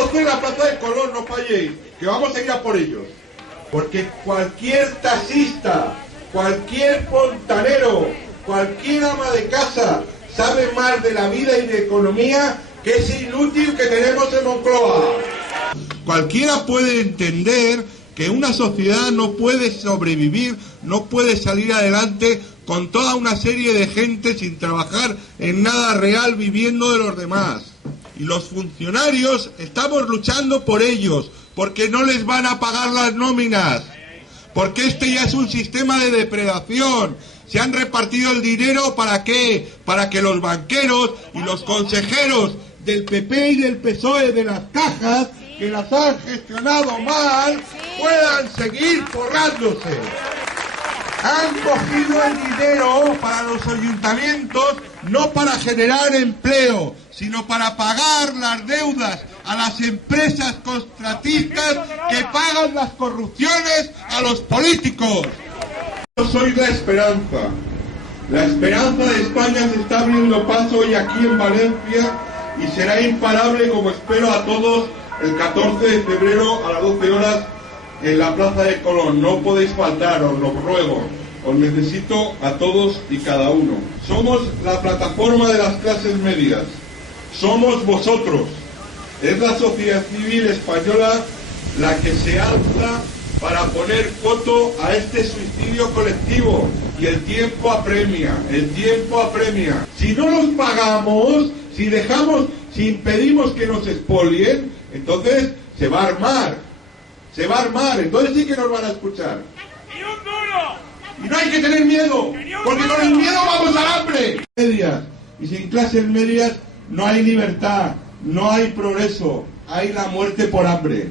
12 en la Plaza de Colón, no falléis, que vamos a ir a por ellos. Porque cualquier taxista, cualquier fontanero, cualquier ama de casa sabe más de la vida y de economía que ese inútil que tenemos en Moncloa. Cualquiera puede entender que una sociedad no puede sobrevivir, no puede salir adelante con toda una serie de gente sin trabajar en nada real, viviendo de los demás. Y los funcionarios estamos luchando por ellos, porque no les van a pagar las nóminas, porque este ya es un sistema de depredación. Se han repartido el dinero, ¿para qué? Para que los banqueros y los consejeros del PP y del PSOE de las cajas, que las han gestionado mal, puedan seguir forrándose. Han cogido el dinero para los ayuntamientos, no para generar empleo, sino para pagar las deudas a las empresas contratistas que pagan las corrupciones a los políticos. Yo soy la esperanza. La esperanza de España se está abriendo paso hoy aquí en Valencia y será imparable, como espero a todos, el 14 de febrero a las 12 horas en la Plaza de Colón. No podéis faltar, os lo ruego. Os necesito a todos y cada uno. Somos la plataforma de las clases medias. Somos vosotros. Es la sociedad civil española la que se alza para poner coto a este suicidio colectivo. Y el tiempo apremia, el tiempo apremia. Si no los pagamos, si dejamos, si impedimos que nos expolien, entonces se va a armar. Se va a armar, entonces sí que nos van a escuchar. ¡Ni un duro! Y no hay que tener miedo, porque con el miedo vamos al hambre. Y sin clases medias no hay libertad, no hay progreso, hay la muerte por hambre.